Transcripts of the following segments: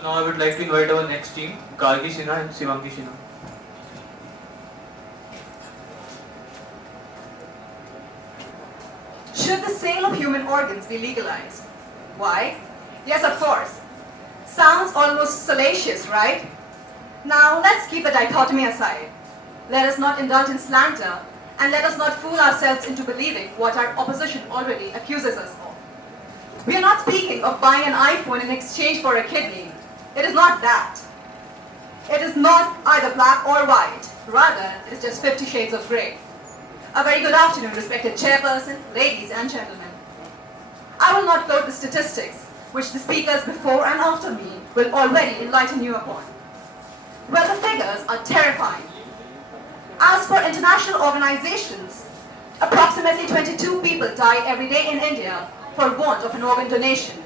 So now I would like to invite our next team, Gargi and Shivangi. Should the sale of human organs be legalized? Why? Yes, of course. Sounds almost salacious, right? Now, let's keep the dichotomy aside. Let us not indulge in slander, and let us not fool ourselves into believing what our opposition already accuses us of. We are not speaking of buying an iPhone in exchange for a kidney. It is not that. It is not either black or white. Rather, it is just 50 shades of grey. A very good afternoon, respected chairperson, ladies and gentlemen. I will not quote the statistics, which the speakers before and after me will already enlighten you upon. Well, the figures are terrifying. As per international organizations, approximately 22 people die every day in India for want of an organ donation.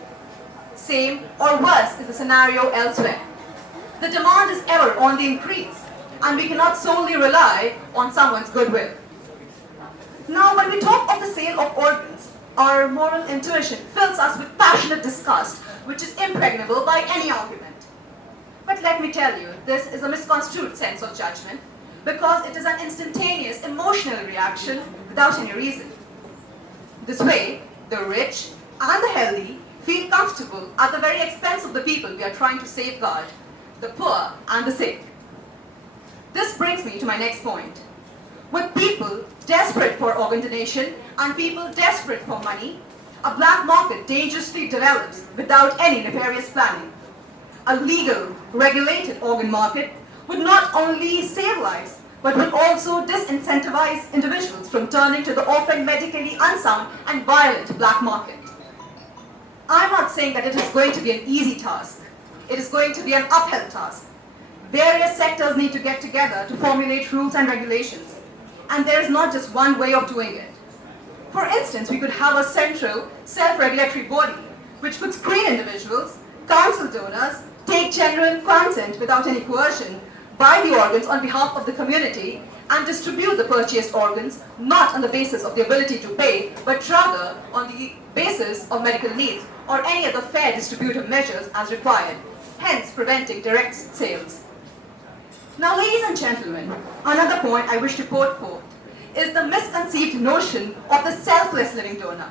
Same or worse is the scenario elsewhere. The demand is ever on the increase, and we cannot solely rely on someone's goodwill. Now, when we talk of the sale of organs, our moral intuition fills us with passionate disgust, which is impregnable by any argument. But let me tell you, this is a misconstrued sense of judgment, because it is an instantaneous emotional reaction without any reason. This way, the rich and the healthy feel comfortable at the very expense of the people we are trying to safeguard, the poor and the sick. This brings me to my next point. With people desperate for organ donation and people desperate for money, a black market dangerously develops without any nefarious planning. A legal, regulated organ market would not only save lives, but would also disincentivize individuals from turning to the often medically unsound and violent black market. I'm not saying that it is going to be an easy task. It is going to be an uphill task. Various sectors need to get together to formulate rules and regulations. And there is not just one way of doing it. For instance, we could have a central, self-regulatory body which could screen individuals, counsel donors, take genuine consent without any coercion, buy the organs on behalf of the community, and distribute the purchased organs not on the basis of the ability to pay, but rather on the basis of medical needs or any other fair distributive measures as required, hence preventing direct sales. Now, ladies and gentlemen, another point I wish to put forth is the misconceived notion of the selfless living donor.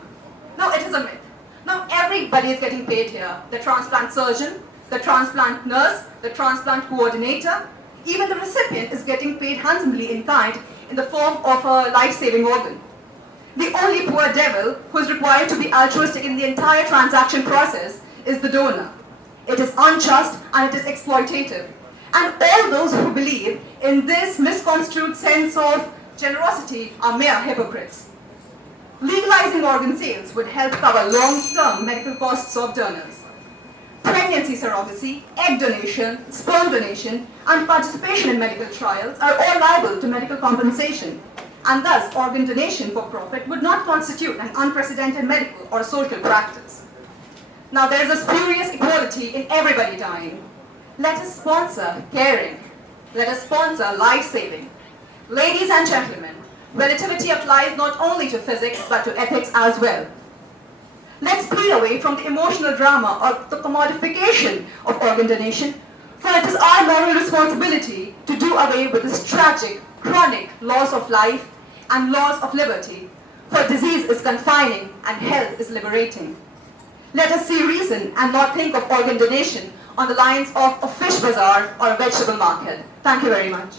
Now, it is a myth. Now, everybody is getting paid here. The transplant surgeon, the transplant nurse, the transplant coordinator, even the recipient is getting paid handsomely in kind in the form of a life-saving organ. The only poor devil who is required to be altruistic in the entire transaction process is the donor. It is unjust and it is exploitative. And all those who believe in this misconstrued sense of generosity are mere hypocrites. Legalizing organ sales would help cover long-term medical costs of donors. Pregnancy surrogacy, egg donation, sperm donation, and participation in medical trials are all liable to medical compensation, and thus organ donation for profit would not constitute an unprecedented medical or social practice. Now, there is a spurious equality in everybody dying. Let us sponsor caring. Let us sponsor life-saving. Ladies and gentlemen, relativity applies not only to physics but to ethics as well. Let's plead away from the emotional drama or the commodification of organ donation, for it is our moral responsibility to do away with this tragic, chronic loss of life and loss of liberty, for disease is confining and health is liberating. Let us see reason and not think of organ donation on the lines of a fish bazaar or a vegetable market. Thank you very much.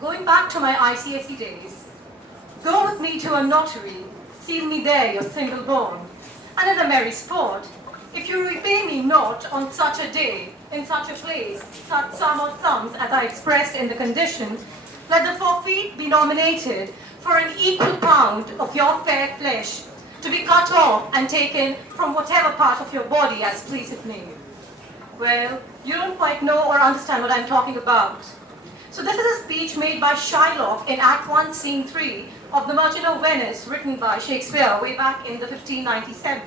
Going back to my ICSE days, go with me to a notary, seal me there your single bond, and in a merry sport, if you repay me not on such a day, in such a place, such sum or sums as I expressed in the conditions, let the forfeit be nominated for an equal pound of your fair flesh, to be cut off and taken from whatever part of your body as pleaseth me. Well, you don't quite know or understand what I'm talking about. So this is a speech made by Shylock in Act 1, Scene 3 of The Merchant of Venice, written by Shakespeare way back in the 1597.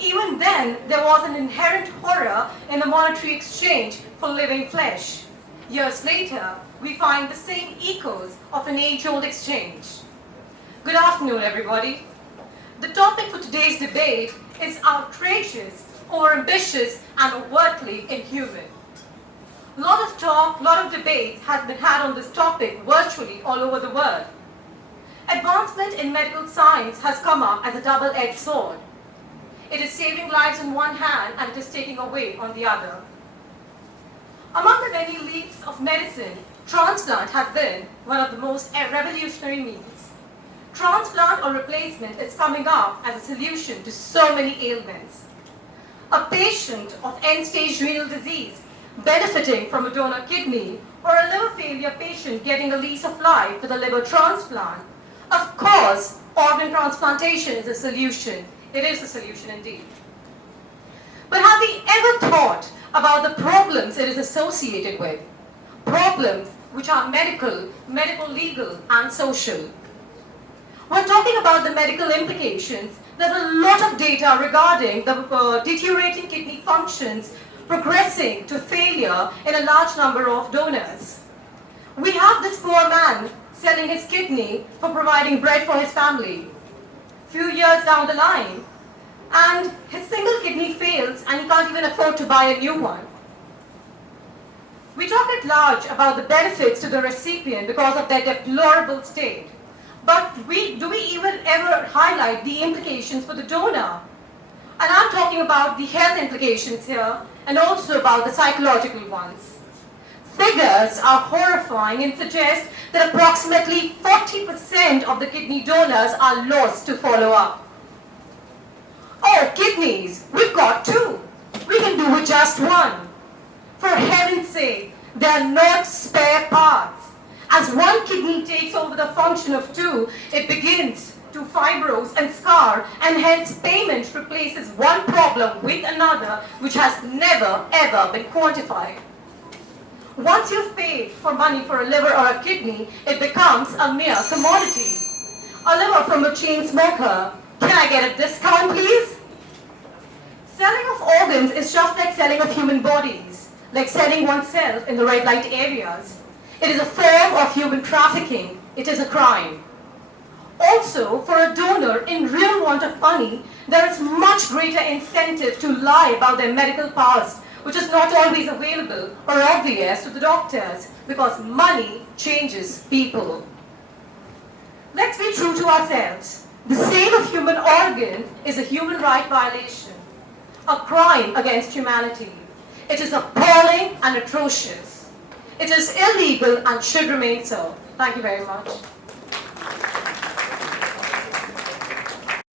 Even then, there was an inherent horror in the monetary exchange for living flesh. Years later, we find the same echoes of an age-old exchange. Good afternoon, everybody. The topic for today's debate is outrageous, overambitious, and overtly inhuman. A lot of talk, a lot of debate has been had on this topic virtually all over the world. Advancement in medical science has come up as a double-edged sword. It is saving lives on one hand and it is taking away on the other. Among the many leaps of medicine, transplant has been one of the most revolutionary means. Transplant or replacement is coming up as a solution to so many ailments. A patient of end-stage renal disease benefiting from a donor kidney, or a liver failure patient getting a lease of life with a liver transplant, of course, organ transplantation is a solution. It is a solution indeed. But have we ever thought about the problems it is associated with? Problems which are medical, legal, and social. When talking about the medical implications, there's a lot of data regarding the deteriorating kidney functions progressing to failure in a large number of donors. We have this poor man selling his kidney for providing bread for his family. Few years down the line, and his single kidney fails and he can't even afford to buy a new one. We talk at large about the benefits to the recipient because of their deplorable state. But do we even ever highlight the implications for the donor? And I'm talking about the health implications here and also about the psychological ones. Figures are horrifying and suggest that approximately 40% of the kidney donors are lost to follow up. Oh, kidneys, we've got two. We can do with just one. For heaven's sake, they are not spare parts. As one kidney takes over the function of two, it begins to fibrose and scar, and hence payment replaces one problem with another which has never ever been quantified. Once you've paid for money for a liver or a kidney, it becomes a mere commodity. A liver from a chain smoker. Can I get a discount, please? Selling of organs is just like selling of human bodies, like selling oneself in the red light areas. It is a form of human trafficking. It is a crime. Also, for a donor in real want of money, there is much greater incentive to lie about their medical past, which is not always available or obvious to the doctors, because money changes people. Let's be true to ourselves. The sale of human organs is a human right violation, a crime against humanity. It is appalling and atrocious. It is illegal and should remain so. Thank you very much.